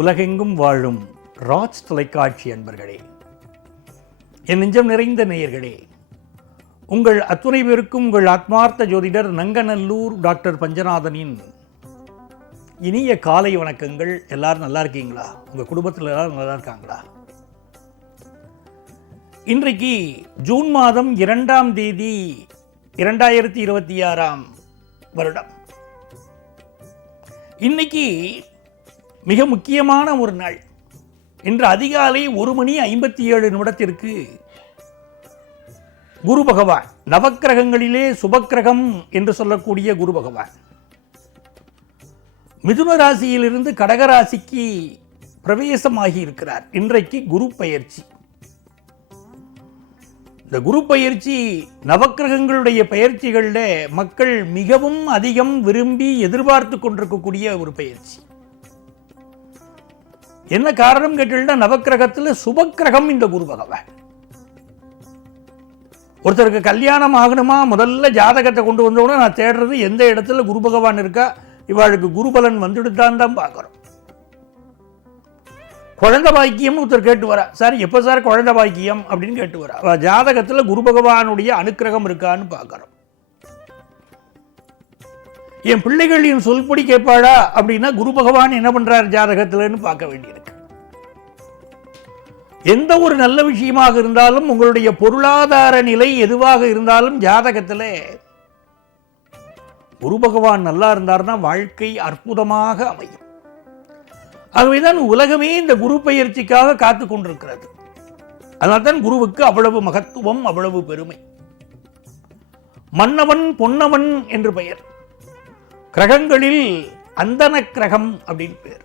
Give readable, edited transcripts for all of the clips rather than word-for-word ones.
உலகெங்கும் வாழும் ராஜ் தொலைக்காட்சி அன்பர்களே, என் நெஞ்சம் நிறைந்த நேயர்களே, உங்கள் அத்துணை பேருக்கும் உங்கள் ஆத்மார்த்த ஜோதிடர் நங்கநல்லூர் டாக்டர் பஞ்சநாதனின் இனிய காலை வணக்கங்கள். எல்லாரும் நல்லா இருக்கீங்களா? உங்கள் குடும்பத்தில் எல்லாரும் நல்லா இருக்காங்களா? இன்றைக்கு ஜூன் மாதம் 2ஆம் தேதி 2026ஆம் வருடம். இன்னைக்கு மிக முக்கியமான ஒரு நாள். இன்று அதிகாலை 1:57 குரு பகவான், நவக்கிரகங்களிலே சுபக்கிரகம் என்று சொல்லக்கூடிய குரு பகவான் மிதுன ராசியிலிருந்து கடகராசிக்கு பிரவேசமாகி இருக்கிறார். இன்றைக்கு குரு பயிற்சி. இந்த குரு பயிற்சி நவக்கிரகங்களுடைய பயிற்சிகளில் மக்கள் மிகவும் அதிகம் விரும்பி எதிர்பார்த்து கொண்டிருக்கக்கூடிய ஒரு பயிற்சி. என்ன காரணம் கேட்டீங்கன்னா, நவக்கிரகத்தில் சுபக்கிரகம் இந்த குரு பகவான். ஒருத்தருக்கு கல்யாணம் ஆகணுமா, முதல்ல ஜாதகத்தை கொண்டு வந்தோட நான் தேடுறது எந்த இடத்துல குரு பகவான் இருக்கா, இவாளுக்கு குருபலன் வந்துடுதான் தான் பார்க்குறோம். குழந்தை பாக்கியம் ஒருத்தர் கேட்டு வரா, சார் எப்போ சார் குழந்தை பாக்கியம் அப்படின்னு கேட்டு வரா. ஜாதகத்தில் குரு பகவானுடைய அனுக்கிரகம் இருக்கான்னு பார்க்குறோம். என் பிள்ளைகளின் சொல்படி கேட்பாளா அப்படின்னா குரு பகவான் என்ன பண்றார் ஜாதகத்தில்னு பார்க்க வேண்டியிருக்கு. எந்த ஒரு நல்ல விஷயமாக இருந்தாலும், உங்களுடைய பொருளாதார நிலை எதுவாக இருந்தாலும் ஜாதகத்தில் குரு பகவான் நல்லா இருந்தார்னா வாழ்க்கை அற்புதமாக அமையும். ஆகவேதான் உலகமே இந்த குரு பயிற்சிக்காக காத்து கொண்டிருக்கிறது. அதனால்தான் குருவுக்கு அவ்வளவு மகத்துவம், அவ்வளவு பெருமை. மன்னவன் பொன்னவன் என்று பெயர். கிரகங்களில் அந்தன கிரகம் அப்படின்னு பேர்.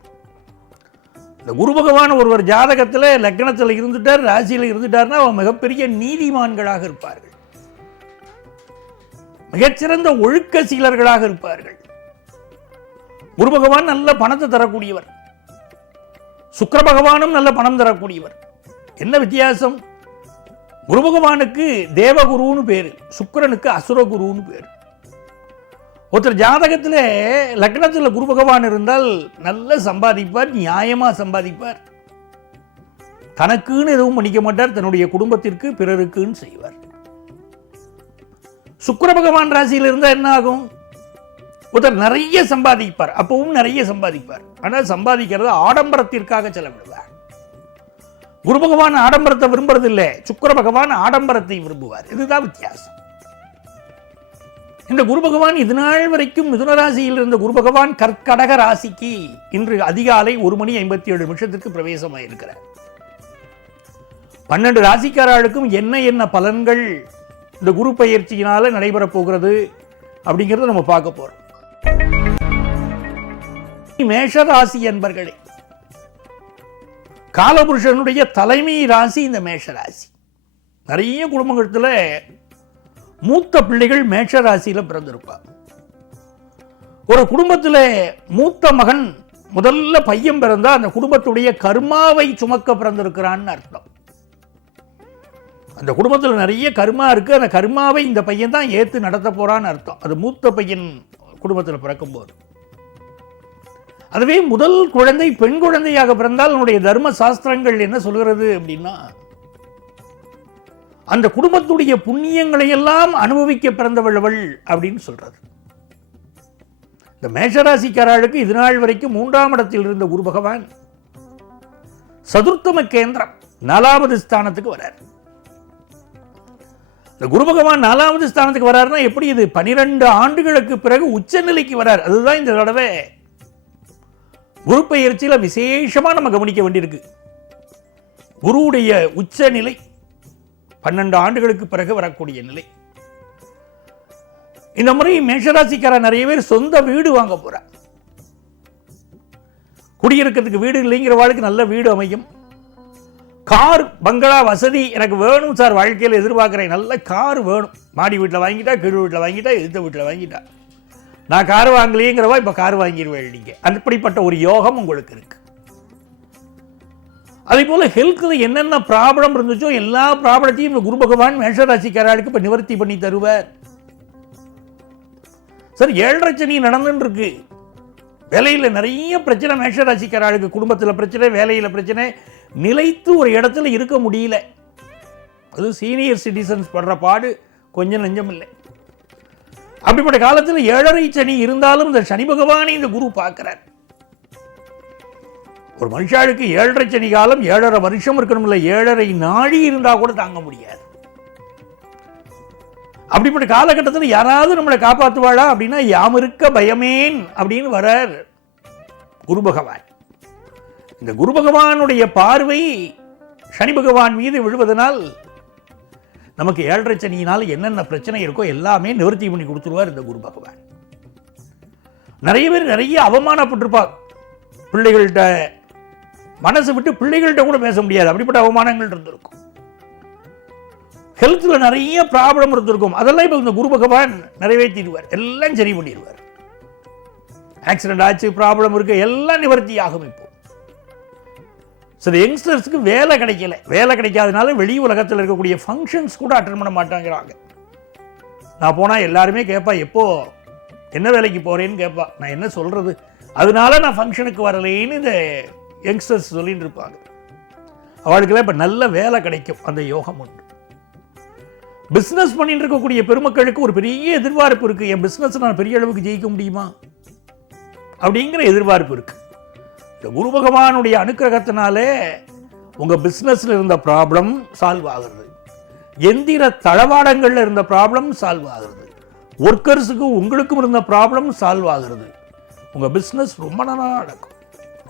இந்த குரு பகவான் ஒருவர் ஜாதகத்தில் லக்னத்தில் இருந்துட்டார், ராசியில் இருந்துட்டார்னா அவன் மிகப்பெரிய நீதிமான்களாக இருப்பார்கள், மிகச்சிறந்த ஒழுக்க சீலர்களாக இருப்பார்கள். குரு பகவான் நல்ல பணத்தை தரக்கூடியவர், சுக்கிர பகவானும் நல்ல பணம் தரக்கூடியவர். என்ன வித்தியாசம்? குரு பகவானுக்கு தேவகுருன்னு பேரு, சுக்கிரனுக்கு அசுரகுருன்னு பேரு. ஒருத்தர் ஜாதகத்தில் லக்னத்தில் குரு பகவான் இருந்தால் நல்ல சம்பாதிப்பார், நியாயமா சம்பாதிப்பார், தனக்குன்னு எதுவும் பண்ணிக்க மாட்டார், தன்னுடைய குடும்பத்திற்கு பிறருக்குன்னு செய்வார். சுக்கிர பகவான் ராசியில் இருந்தால் என்ன ஆகும்? ஒருத்தர் நிறைய சம்பாதிப்பார், அப்பவும் நிறைய சம்பாதிப்பார், ஆனால் சம்பாதிக்கிறது ஆடம்பரத்திற்காக செலவிடுவார். குரு பகவான் ஆடம்பரத்தை விரும்புறதில்லை, சுக்கிர பகவான் ஆடம்பரத்தை விரும்புவார். இதுதான் வித்தியாசம். இந்த குரு பகவான் இதுநாள் வரைக்கும் மிதுன ராசியில் இருந்த குரு பகவான் கர்க்கடக ராசிக்கு இன்று அதிகாலை 1:57 பிரவேசமாயிருக்கிறார். 12 ராசிக்காரர்களுக்கும் என்ன என்ன பலன்கள் இந்த குரு பயிற்சியினால நடைபெறப் போகிறது அப்படிங்கிறத நம்ம பார்க்க போறோம். மேஷராசி என்பர்களே, காலபுருஷனுடைய தலைமை ராசி இந்த மேஷராசி. நிறைய குடும்பத்தில் மூத்த பிள்ளைகள் மேஷ ராசியில பிறந்திருப்பார். ஒரு குடும்பத்தில் மூத்த மகன் முதல்ல பையன் பிறந்தா அந்த குடும்பத்துடைய கர்மாவை சுமக்க பிறந்திருக்கிறான்னு அர்த்தம். அந்த குடும்பத்தில் நிறைய கர்மா இருக்கு, அந்த கர்மாவை இந்த பையன் தான் ஏத்து நடத்த போறான்னு அர்த்தம். அது மூத்த பையன் குடும்பத்தில் பிறக்கும் போது. அதுவே முதல் குழந்தை பெண் குழந்தையாக பிறந்தால் நம்முடைய தர்ம சாஸ்திரங்கள் என்ன சொல்கிறது அப்படின்னா, அந்த குடும்பத்துடைய புண்ணியங்களை எல்லாம் அனுபவிக்க பிறந்தவள் அப்படின்னு சொல்றது. இந்த மேஷராசிக்காரர்களுக்கு இதுநாள் வரைக்கும் 3ஆம் இடத்தில் இருந்த குரு பகவான் சதுர்த்தம கேந்திரம் 4வது ஸ்தானத்துக்கு வரார். இந்த குரு பகவான் 4வது ஸ்தானத்துக்கு வராருன்னா எப்படி? இது 12 ஆண்டுகளுக்கு பிறகு உச்ச நிலைக்கு வரார். அதுதான் இந்த தடவை குரு பயிற்சியில விசேஷமா நம்ம கவனிக்க வேண்டியிருக்கு. குருவுடைய உச்ச நிலை 12 ஆண்டுகளுக்கு பிறகு வரக்கூடிய நிலை. இந்த முறை மேஷராசிக்கார நிறைய பேர் சொந்த வீடு வாங்க போறார். குடியிருக்கிறதுக்கு வீடு இல்லைங்கிற வாழ்க்கை நல்ல வீடு அமையும். கார் பங்களா வசதி எனக்கு வேணும் சார், வாழ்க்கையில் எதிர்பார்க்கிறேன், நல்ல கார் வேணும். மாடி வீட்டில் வாங்கிட்டா, கீழ் வீட்டில் வாங்கிட்டா, எதிர்த்த வீட்டில் வாங்கிட்டா, நான் கார் வாங்கலையேங்கிறவா இப்போ கார் வாங்கிடுவேன். நீங்க அப்படிப்பட்ட ஒரு யோகம் உங்களுக்கு இருக்கு. அதே போல ஹெல்த்தில் என்னென்ன ப்ராப்ளம் இருந்துச்சோ எல்லா ப்ராப்ளத்தையும் இந்த குரு பகவான் மேஷராசிக்காரர்களுக்கு இப்போ நிவர்த்தி பண்ணி தருவார். சார் 7.5 சனி நடந்துட்டு இருக்கு, வேலையில் நிறைய பிரச்சனை மேஷராசிக்காரர்களுக்கு, குடும்பத்தில் பிரச்சனை, வேலையில் பிரச்சனை, நிலைத்து ஒரு இடத்துல இருக்க முடியல. அது சீனியர் சிட்டிசன்ஸ் படுற பாடு கொஞ்சம் நெஞ்சம் இல்லை. அப்படிப்பட்ட காலத்தில் 7.5 சனி இருந்தாலும் இந்த சனி பகவானை இந்த குரு பார்க்கிறார். ஒரு மனுஷாளுக்கு 7.5 சனி காலம் 7.5 வருஷம் இருக்கணும், இல்லை 7.5 நாழி இருந்தா கூட தாங்க முடியாது. அப்படிப்பட்ட காலகட்டத்தில் யாராவது நம்மளை காப்பாற்றுவாளா அப்படின்னா யாம் இருக்க பயமேன் அப்படின்னு வரார் குரு பகவான். இந்த குரு பகவானுடைய பார்வை சனி பகவான் மீது விழுவதனால் நமக்கு 7.5 சனியினால் என்னென்ன பிரச்சனை இருக்கோ எல்லாமே நிவர்த்தி பண்ணி கொடுத்துருவார் இந்த குரு பகவான். நிறைய பேர் நிறைய அவமானப்பட்டிருப்பார். பிள்ளைகள்கிட்ட மனசு விட்டு பிள்ளைகள்கிட்ட கூட பேச முடியாது, அப்படிப்பட்ட அவமானங்கள் இருந்திருக்கும். ஹெல்த்தில் நிறைய ப்ராப்ளம் இருந்திருக்கும், அதெல்லாம் இப்போ இந்த குரு பகவான் நிறைவேற்றிடுவார், எல்லாம் சரி பண்ணிடுவார். ஆக்சிடென்ட் ஆச்சு, ப்ராப்ளம் இருக்கு, எல்லாம் நிவர்த்தி ஆகும். இப்போ சில யங்ஸ்டர்ஸ்க்கு வேலை கிடைக்கல, வேலை கிடைக்காதனால வெளி உலகத்தில் இருக்கக்கூடிய ஃபங்க்ஷன்ஸ் கூட அட்டன் பண்ண மாட்டாங்கிறாங்க. நான் போனால் எல்லாருமே கேட்பா, எப்போ என்ன வேலைக்கு போகிறேன்னு கேட்பா. நான் என்ன சொல்கிறது, அதனால நான் ஃபங்க்ஷனுக்கு வரலேன்னு இந்த யங்ஸ்டர்ஸ் சொல்லிட்டு இருப்பாங்க. அவளுக்கெல்லாம் இப்போ நல்ல வேலை கிடைக்கும், அந்த யோகம் உண்டு. பிஸ்னஸ் பண்ணிட்டு இருக்கக்கூடிய பெருமக்களுக்கு ஒரு பெரிய எதிர்பார்ப்பு இருக்குது. என் பிஸ்னஸ் நான் பெரிய அளவுக்கு ஜெயிக்க முடியுமா அப்படிங்கிற எதிர்பார்ப்பு இருக்குது. இந்த குரு பகவானுடைய அனுக்கிரகத்தினாலே உங்கள் பிஸ்னஸில் இருந்த ப்ராப்ளம் சால்வ் ஆகிறது, எந்திர தளவாடங்களில் இருந்த ப்ராப்ளம் சால்வ் ஆகிறது, ஒர்க்கர்ஸுக்கு உங்களுக்கும் இருந்த ப்ராப்ளம் சால்வ் ஆகிறது. உங்கள் பிஸ்னஸ் ரொம்ப நல்லா நடக்கும்,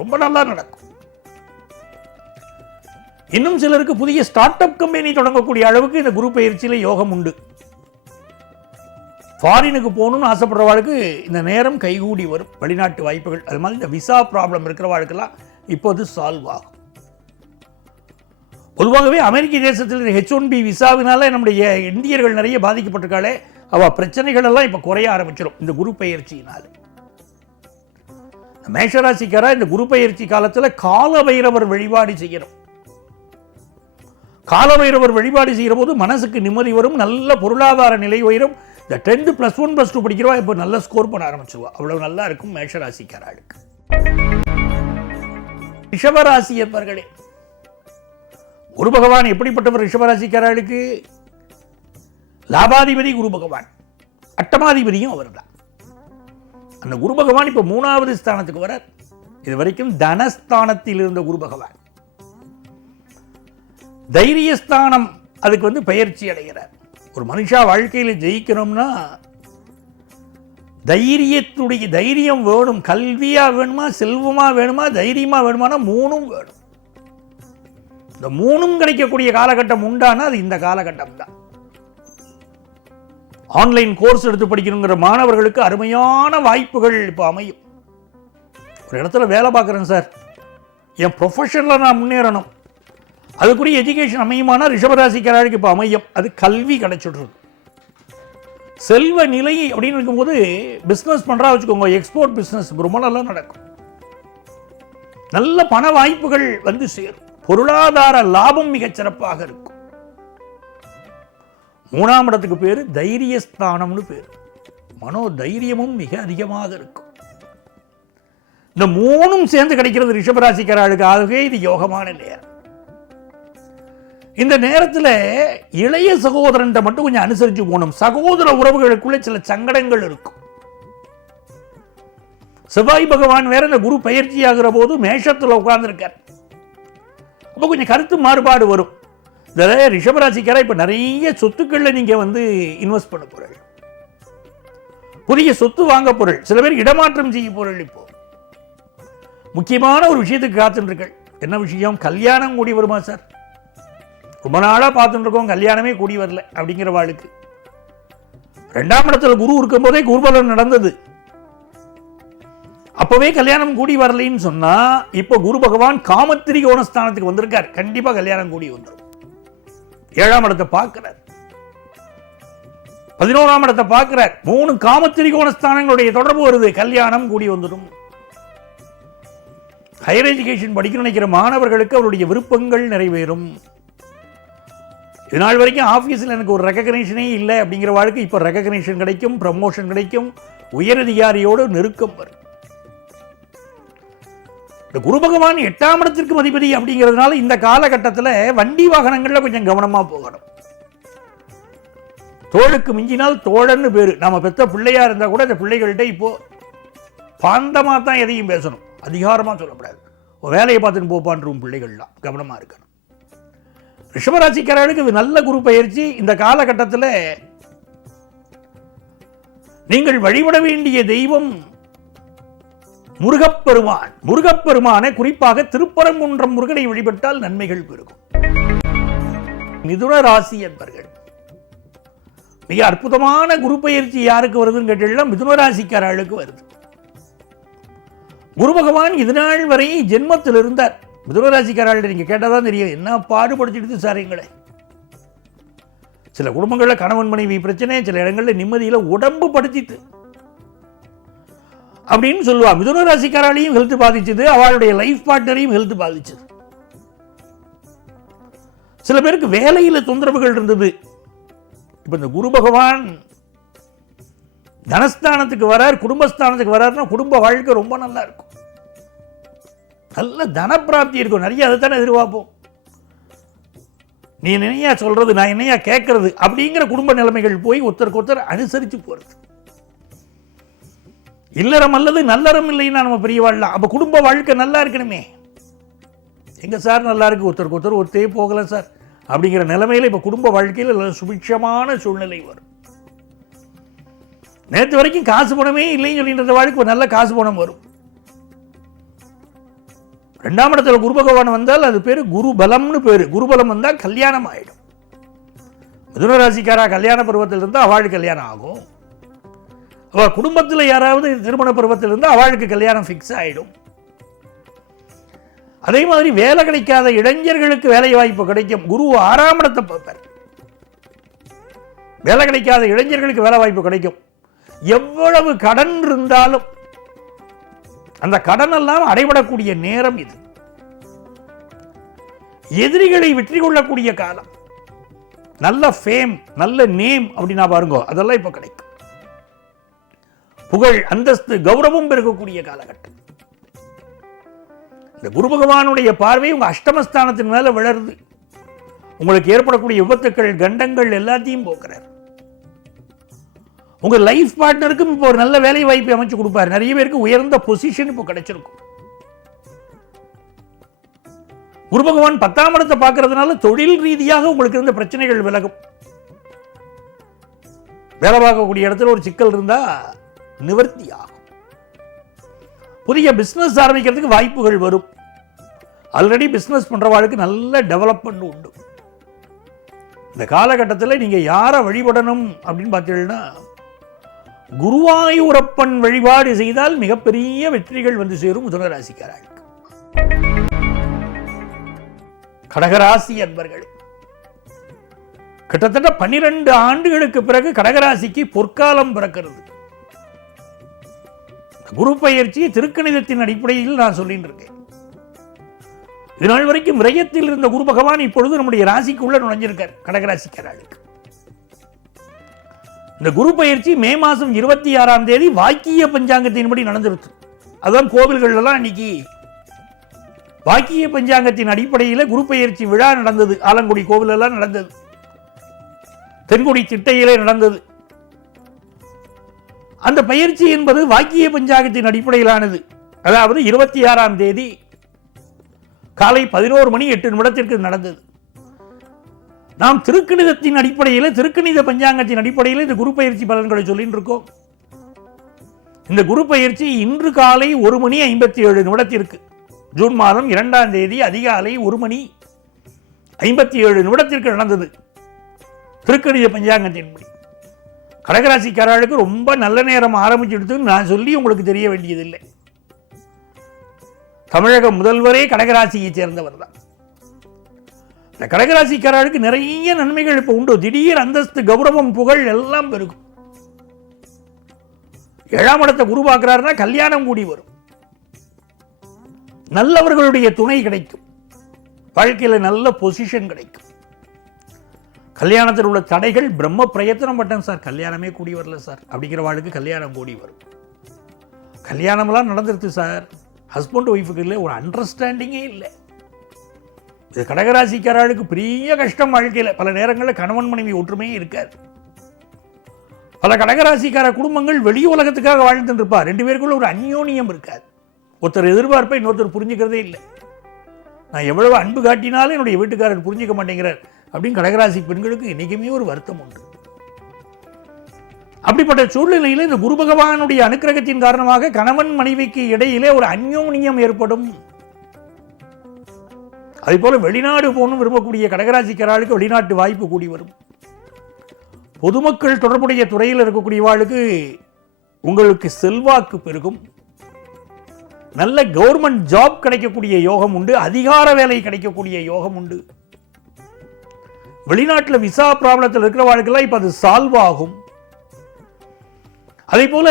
ரொம்ப நல்லா நடக்கும். இன்னும் சிலருக்கு புதிய ஸ்டார்ட் அப் கம்பெனி தொடங்கக்கூடிய அளவுக்கு இந்த குரு பயிற்சியில் யோகம் உண்டு. ஃபாரினுக்கு போகணும்னு ஆசைப்படுறவாளுக்கு இந்த நேரம் கைகூடி வரும், வெளிநாட்டு வாய்ப்புகள். அது மாதிரி இந்த விசா ப்ராப்ளம் இருக்கிறவாளுக்கெல்லாம் இப்போது சால்வ் ஆகும். பொதுவாகவே அமெரிக்க தேசத்தில் H1B விசாவினால நம்முடைய இந்தியர்கள் நிறைய பாதிக்கப்பட்டிருக்காளே, அவள் பிரச்சனைகள் எல்லாம் இப்போ குறைய ஆரம்பிச்சிடும் இந்த குரு பயிற்சியினால. மேஷராசிக்காரா இந்த குரு பயிற்சி காலத்தில் கால பைரவர் வழிபாடு செய்யணும். கால பைரவர் வழிபாடு செய்கிற போது மனசுக்கு நிம்மதி வரும், நல்ல பொருளாதார நிலை உயரும். இந்த 10th +1 +2 படிக்கிறவா இப்போ நல்ல ஸ்கோர் பண்ண ஆரம்பிச்சிருவா, அவ்வளவு நல்லா இருக்கும் மேஷராசிக்காரர்களுக்கு. ரிஷபராசி என்பர்களே, குரு பகவான் எப்படிப்பட்டவர் ரிஷபராசிக்காரர்களுக்கு? லாபாதிபதி குரு பகவான், அட்டமாதிபதியும் அவர் தான். அந்த குரு பகவான் இப்போ 3வது ஸ்தானத்துக்கு வரார். இது வரைக்கும் தனஸ்தானத்தில் இருந்த குரு பகவான் தைரியஸ்தானம், அதுக்கு பயிற்சி அடைகிறார். ஒரு மனுஷா வாழ்க்கையில் ஜெயிக்கணும்னா தைரியம் வேணும். கல்வியா வேணுமா, செல்வமா வேணுமா, தைரியமா வேணுமானா 3ம் வேணும். இந்த 3ம் கிடைக்கக்கூடிய காலகட்டம் உண்டானா அது இந்த காலகட்டம் தான். ஆன்லைன் கோர்ஸ் எடுத்து படிக்கணுங்கிற மாணவர்களுக்கு அருமையான வாய்ப்புகள் இப்போ அமையும். ஒரு இடத்துல வேலை பார்க்குறேன் சார், என் ப்ரொஃபஷனில் நான் முன்னேறணும், அதுக்குரிய எஜுகேஷன் அமையுமானா ரிஷபராசிக்காரர்களுக்கு இப்போ அமையும். அது கல்வி கிடைச்சிடுறது. செல்வ நிலை அப்படின்னு இருக்கும்போது பிஸ்னஸ் பண்ணுறா வச்சுக்கோங்க, எக்ஸ்போர்ட் பிஸ்னஸ் ரொம்ப நல்லா நடக்கும். நல்ல பண வாய்ப்புகள் சேரும், பொருளாதார லாபம் மிகச் சிறப்பாக இருக்கும். 3ஆம் இடத்துக்கு பேரு தைரியஸ்தானம்னு பேரு. மனோ தைரியமும் மிக அதிகமாக இருக்கும். இந்த 3ம் சேர்ந்து கிடைக்கிறது ரிஷபராசிக்காரர்களுக்கு. ஆகவே இது யோகமான நேரம். இந்த நேரத்தில் இளைய சகோதரன் மட்டும் கொஞ்சம் அனுசரிச்சு போகணும். சகோதர உறவுகளுக்குள்ள சில சங்கடங்கள் இருக்கும். செவ்வாய் பகவான் வேற இந்த குரு பயிற்சி ஆகிற போது மேஷத்தில் உட்கார்ந்துருக்கார். அப்போ கொஞ்சம் கருத்து மாறுபாடு வரும். இந்த ரிஷபராசிக்கார இப்போ நிறைய சொத்துக்கள்ல நீங்க இன்வெஸ்ட் பண்ண பொருள், புதிய சொத்து வாங்க பொருள், சில பேர் இடமாற்றம் செய்ய பொருள். இப்போ முக்கியமான ஒரு விஷயத்துக்கு காத்துருக்கள். என்ன விஷயம்? கல்யாணம் கூடி வருமா சார்? ரொம்ப நாளாக பார்த்துட்டு இருக்கோம், கல்யாணமே கூடி வரல அப்படிங்கிற வாழ்க்கை. 2ஆம் இடத்துல குரு இருக்கும் போதே குருபலன் நடந்தது, அப்பவே கல்யாணம் கூடி வரலைன்னு சொன்னா இப்போ குரு பகவான் காமத்திரிகோண ஸ்தானத்துக்கு வந்திருக்கார். கண்டிப்பா கல்யாணம் கூடி வந்துடும். 7ஆம் இடத்தை பார்க்கிறார், 11ஆம் இடத்தை பார்க்கிறார். 3 காமத்திரிகோண ஸ்தானங்களுடைய தொடர்பு வருது, கல்யாணம் கூடி வந்துடும். ஹையர் எஜுகேஷன் படிக்க நினைக்கிற மாணவர்களுக்கு அவருடைய விருப்பங்கள் நிறைவேறும். இதனால் வரைக்கும் ஆஃபீஸில் எனக்கு ஒரு ரெகக்னேஷனே இல்லை அப்படிங்கிற வாழ்க்கை இப்போ ரெகக்னேஷன் கிடைக்கும், ப்ரமோஷன் கிடைக்கும், உயரதிகாரியோடு நெருக்கம் வரும். குரு பகவான் 8ஆம் இடத்திற்கு அதிபதி அப்படிங்கிறதுனால இந்த காலகட்டத்தில் வண்டி வாகனங்கள்ல கொஞ்சம் கவனமா போகணும். தோளுக்கு மிஞ்சினால் தோழன்னு பேரு. நாம பெத்த பிள்ளையா இருந்தா கூட இந்த பிள்ளைகள்கிட்ட இப்போ பாந்தமா தான் எதையும் பேசணும், அதிகாரமா சொல்லக்கூடாது. வேலையை பார்த்துட்டு போப்பான் பிள்ளைகள்லாம் கவனமா இருக்கணும். ரிஷபராசிக்காரர்களுக்கு இது நல்ல குரு பயிற்சி. இந்த காலகட்டத்தில் நீங்கள் வழிபட வேண்டிய தெய்வம் முருகப்பெருமான். முருகப்பெருமானை குறிப்பாக திருப்பரங்குன்றம் முருகனை வழிபட்டால் நன்மைகள் பெருகும். மிதுன ராசி என்பர்கள் மிக அற்புதமான குரு பயிற்சி யாருக்கு வருதுன்னு கேட்டீங்கன்னா மிதுன ராசிக்காரர்களுக்கு வருது. குரு பகவான் இதுநாள் வரை ஜென்மத்தில் இருந்தார். மிதுன ராசிக்காரர்கள் நீங்க கேட்டதான் தெரியும், என்ன பாடுபடுத்திடுது சார் எங்களை. சில குடும்பங்களில் கணவன் மனைவி பிரச்சனை, சில இடங்களில் நிம்மதியில் உடம்பு படுத்திட்டு அப்படின்னு சொல்லுவா. மிதுன ராசிக்காராலையும் ஹெல்த் பாதிச்சது, அவளுடைய லைஃப் பார்ட்னரையும் ஹெல்த் பாதிச்சது. சில பேருக்கு வேலையில் தொந்தரவுகள் இருந்தது. இப்ப இந்த குரு பகவான் தனஸ்தானத்துக்கு வரார், குடும்பஸ்தானத்துக்கு வராருன்னா குடும்ப வாழ்க்கை ரொம்ப நல்லா இருக்கும், நல்ல தனப்பிராப்தி இருக்கும். நிறைய அதை தானே எதிர்பார்ப்போம். நீ என்னையா சொல்றது, நான் என்னையா கேட்கறது அப்படிங்கிற குடும்ப நிலைமைகள் போய் ஒருத்தருக்கு ஒருத்தர் அனுசரித்து போறது. இல்லறம் அல்லது நல்லறம் இல்லைன்னா நம்ம பெரிய வாழலாம். அப்ப குடும்ப வாழ்க்கை நல்லா இருக்கணுமே. எங்க சார் நல்லா இருக்கு, ஒருத்தருக்கு ஒருத்தர் ஒருத்தே போகல சார் அப்படிங்கிற நிலைமையில இப்ப குடும்ப வாழ்க்கையில் சுபிட்சமான சூழ்நிலை வரும். நேற்று வரைக்கும் காசு பணமே இல்லைன்னு சொல்லிட்டு வாழ்க்கை ஒரு நல்ல காசு பணம் வரும். 2ஆம் இடத்துல குரு பகவான் வந்தால் அது பேரு குரு பலம்னு பேரு. குரு பலம் வந்தால் கல்யாணம் ஆயிடும். மிதுன ராசிக்காரா கல்யாண பருவத்தில் இருந்தால் அவளுக்கு கல்யாணம் ஆகும். அவ குடும்பத்தில் யாராவது திருமண பருவத்தில் இருந்தால் அவளுக்கு கல்யாணம் ஃபிக்ஸ் ஆயிடும். அதே மாதிரி வேலை கிடைக்காத இளைஞர்களுக்கு வேலை வாய்ப்பு கிடைக்கும். குரு 6ஆம் இடத்தை பார்ப்பார். வேலை கிடைக்காத இளைஞர்களுக்கு வேலை வாய்ப்பு கிடைக்கும். எவ்வளவு கடன் இருந்தாலும் அந்த கடன் எல்லாம் அடைபடக்கூடிய நேரம் இது. எதிரிகளை வெற்றி கொள்ளக்கூடிய காலம். நல்ல ஃபேம், நல்ல நேம் அப்படின்னா பாருங்க, அதெல்லாம் இப்ப கிடைக்கும். புகழ், அந்தஸ்து, கௌரவம் பெருகக்கூடிய காலகட்டம். இந்த குரு பகவானுடைய பார்வை உங்க அஷ்டமஸ்தானத்தின் மேல விழருது. உங்களுக்கு ஏற்படக்கூடிய விபத்துக்கள், கண்டங்கள் எல்லாத்தையும் போக்குறார். உங்க லைஃப் பார்ட்னருக்கும் இப்போ ஒரு நல்ல வேலை வாய்ப்பை அமைச்சு கொடுப்பார். நிறைய பேருக்கு உயர்ந்த பொசிஷன் இப்போ கிடைச்சிருக்கும். குரு பகவான் 10ஆம் இடத்தை பார்க்கறதுனால தொழில் ரீதியாக உங்களுக்கு இருந்த பிரச்சனைகள் விலகும். வேலை பார்க்கக்கூடிய இடத்துல ஒரு சிக்கல் இருந்தா நிவர்த்தி ஆகும். புதிய பிசினஸ் ஆரம்பிக்கிறதுக்கு வாய்ப்புகள் வரும். ஆல்ரெடி பிசினஸ் பண்றவங்களுக்கு நல்ல டெவலப்மெண்ட் உண்டு. இந்த காலகட்டத்தில் நீங்க யாரை வழிபடணும் அப்படின்னு பார்த்தீங்கன்னா குருவாயூரப்பன் வழிபாடு செய்தால் மிகப்பெரிய வெற்றிகள் வந்து சேரும் மிதுன ராசிக்காரர்களுக்கு. கடகராசி என்பர்கள் கிட்டத்தட்ட 12 ஆண்டுகளுக்கு பிறகு கடகராசிக்கு பொற்காலம் பிறக்கிறது. குரு பயிற்சி திருக்கணிதத்தின் அடிப்படையில் நான் சொல்லிட்டு இருக்கேன். இதனால் வரைக்கும் விரயத்தில் இருந்த குரு பகவான் இப்பொழுது நம்முடைய ராசிக்குள்ள நுழைஞ்சிருக்கார் கடகராசிக்காரர்களுக்கு. இந்த குரு பயிற்சி மே மாதம் 26ஆம் தேதி வாக்கிய பஞ்சாங்கத்தின்படி நடந்துருச்சு. அதான் கோவில்கள் எல்லாம் இன்னைக்கு வாக்கிய பஞ்சாங்கத்தின் அடிப்படையில் குரு பயிற்சி விழா நடந்தது. ஆலங்குடி கோவில் எல்லாம் நடந்தது, தென்குடி திட்டையிலே நடந்தது. அந்த பயிற்சி என்பது வாக்கிய பஞ்சாங்கத்தின் அடிப்படையிலானது. அதாவது 26ஆம் தேதி காலை 11 மணி 8 நிமிடத்திற்கு நடந்தது. நாம் திருக்கணிதத்தின் அடிப்படையில், திருக்கணித பஞ்சாங்கத்தின் அடிப்படையில் இந்த குரு பயிற்சி பலன்களை சொல்லிட்டு இருக்கோம். இந்த குரு பயிற்சி இன்று காலை 1 மணி 57 நிமிடத்திற்கு, ஜூன் மாதம் 2ஆம் தேதி அதிகாலை 1 மணி 57 நிமிடத்திற்கு நடந்தது திருக்கணித பஞ்சாங்கத்தின்படி. கடகராசிக்காரர்களுக்கு ரொம்ப நல்ல நேரம் ஆரம்பிச்சுடுத்து நான் சொல்லி உங்களுக்கு தெரிய வேண்டியதில்லை. தமிழக முதல்வரே கடகராசியை சேர்ந்தவர் தான். இந்த கடகராசிக்காரர்களுக்கு நிறைய நன்மைகள் இப்ப உண்டு. திடீர் அந்தஸ்து, கௌரவம், புகழ் எல்லாம் பெருகும். 7ஆம் இடத்தை குரு பார்க்கிறாருன்னா கல்யாணம் கூடி வரும். நல்லவர்களுடைய துணை கிடைக்கும். வாழ்க்கையில நல்ல பொசிஷன் கிடைக்கும். கல்யாணத்தில் உள்ள தடைகள் பிரம்ம பிரயத்தனம் பட்டேன் சார், கல்யாணமே கூடி வரல சார் அப்படிங்கிற வாழ்க்கை கல்யாணம் கூடி வரும். கல்யாணம்லாம் நடந்துருச்சு சார், ஹஸ்பண்ட் ஒய்ஃபுக்கு இல்லை, ஒரு அண்டர்ஸ்டாண்டிங்கே இல்லை. இது கடகராசிக்காரர்களுக்கு பெரிய கஷ்டம் வாழ்க்கையில். பல நேரங்களில் கணவன் மனைவி ஒற்றுமையே இருக்காது. பல கடகராசிக்கார குடும்பங்கள் வெளி உலகத்துக்காக வாழ்ந்துட்டு இருப்பா, ரெண்டு பேருக்குள்ள ஒரு அந்யோன்யம் இருக்காது. ஒருத்தர் எதிர்பார்ப்பை இன்னொருத்தர் புரிஞ்சுக்கிறதே இல்லை. நான் எவ்வளவு அன்பு காட்டினாலும் என்னுடைய வீட்டுக்காரர் புரிஞ்சிக்க மாட்டேங்கிறார் அப்படின்னு கடகராசி பெண்களுக்கு இன்னைக்குமே ஒரு வருத்தம் உண்டு. அப்படிப்பட்ட சூழ்நிலையில் இந்த குரு பகவானுடைய அனுக்கிரகத்தின் காரணமாக கணவன் மனைவிக்கு இடையிலே ஒரு அந்யோன்யம் ஏற்படும். அதே போல வெளிநாடு போகணும் விரும்பக்கூடிய கடகராசிக்காரர்களுக்கு வெளிநாட்டு வாய்ப்பு கூடி வரும். பொதுமக்கள் தொடர்புடைய துறையில் இருக்கக்கூடியவாளுக்கு உங்களுக்கு செல்வாக்கு பெருகும். நல்ல கவர்மெண்ட் ஜாப் கிடைக்கக்கூடிய யோகம் உண்டு. அதிகார வேலை கிடைக்கக்கூடிய யோகம் உண்டு. வெளிநாட்டில் விசா ப்ராப்ளத்தில் இருக்கிறவாளுக்கெல்லாம் இப்ப அது சால்வ் ஆகும். அதே போல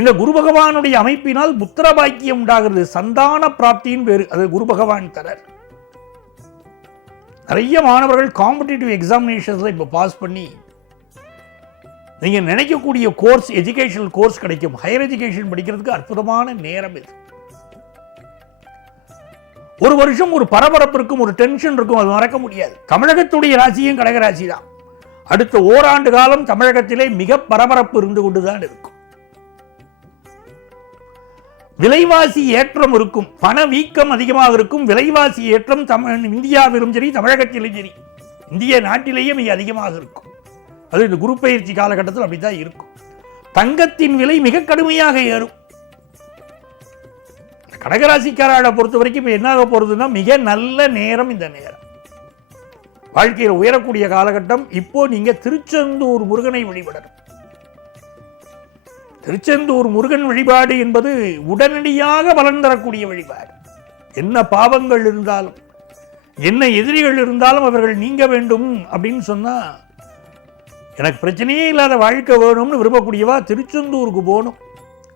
இந்த குரு பகவானுடைய அமைப்பினால் புத்திர பாக்கியம் உண்டாகிறது. சந்தான பிராப்தியின் பேரு அது குரு பகவான் தரார். நிறைய மாணவர்கள் காம்படிட்டிவ் எக்ஸாமினேஷன்ஸ்ல இப்ப பாஸ் பண்ணி நீங்க நினைக்கக்கூடிய கோர்ஸ், எஜுகேஷனல் கோர்ஸ் கிடைக்கும். ஹையர் எஜுகேஷன் படிக்கிறதுக்கு அற்புதமான நேரம் இது. ஒரு வருஷம் ஒரு பரபரப்பு இருக்கும், ஒரு டென்ஷன் இருக்கும், அது மறக்க முடியாது. தமிழகத்துடைய ராசியும் கடகராசி தான். அடுத்த ஓராண்டு காலம் தமிழகத்திலே மிக பரபரப்பு இருந்து கொண்டுதான் இருக்கும். விலைவாசி ஏற்றம் இருக்கும், பண வீக்கம் அதிகமாக இருக்கும். விலைவாசி ஏற்றம் இந்தியாவிலும் சரி தமிழகத்திலும் சரி இந்திய நாட்டிலேயே மிக அதிகமாக இருக்கும். அது இந்த குரு பயிற்சி காலகட்டத்தில் அப்படித்தான் இருக்கும். தங்கத்தின் விலை மிக கடுமையாக ஏறும். கடகராசிக்காரரை பொறுத்த வரைக்கும் இப்ப என்ன ஆக போறதுன்னா மிக நல்ல நேரம். இந்த நேரம் வாழ்க்கையில் உயரக்கூடிய காலகட்டம். இப்போ நீங்க திருச்செந்தூர் முருகனை வழிபடணும். திருச்செந்தூர் முருகன் வழிபாடு என்பது உடனடியாக பலன் தரக்கூடிய வழிபாடு. என்ன பாவங்கள் இருந்தாலும், என்ன எதிரிகள் இருந்தாலும் அவர்கள் நீங்க வேண்டும் அப்படின்னு சொன்னா, எனக்கு பிரச்சனையே இல்லாத வாழ்க்கை வேணும்னு விரும்பக்கூடியவா திருச்செந்தூருக்கு போகணும்.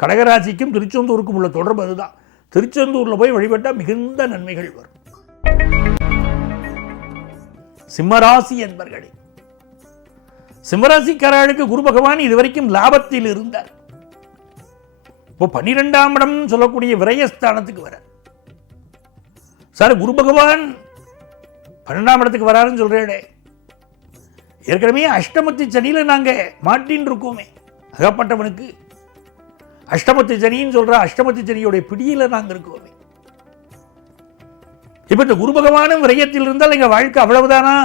கடகராசிக்கும் திருச்செந்தூருக்கும் உள்ள தொடர்பு அதுதான். திருச்செந்தூர்ல போய் வழிபட்டால் மிகுந்த நன்மைகள் வரும். சிம்மராசி என்பர்களே, சிம்மராசிக்காரர்களுக்கு குரு பகவான் இதுவரைக்கும் லாபத்தில் இருந்தார். இப்போ 12ஆம் இடம் சொல்லக்கூடிய விரயஸ்தானத்துக்கு வர சார், குரு பகவான் 12ஆம் இடத்துக்கு வராருன்னு சொல்றேன். ஏற்கனவே அஷ்டமத்து சனியில நாங்க மாட்டின்னு இருக்கோமே. அகப்பட்டவனுக்கு அஷ்டமத்து சனின்னு சொல்ற அஷ்டமத்து சனியோட பிடியில நாங்க இருக்கோமே. இப்ப இந்த குரு பகவானும் விரயத்தில் இருந்தால் எங்க வாழ்க்கை அவ்வளவுதானா,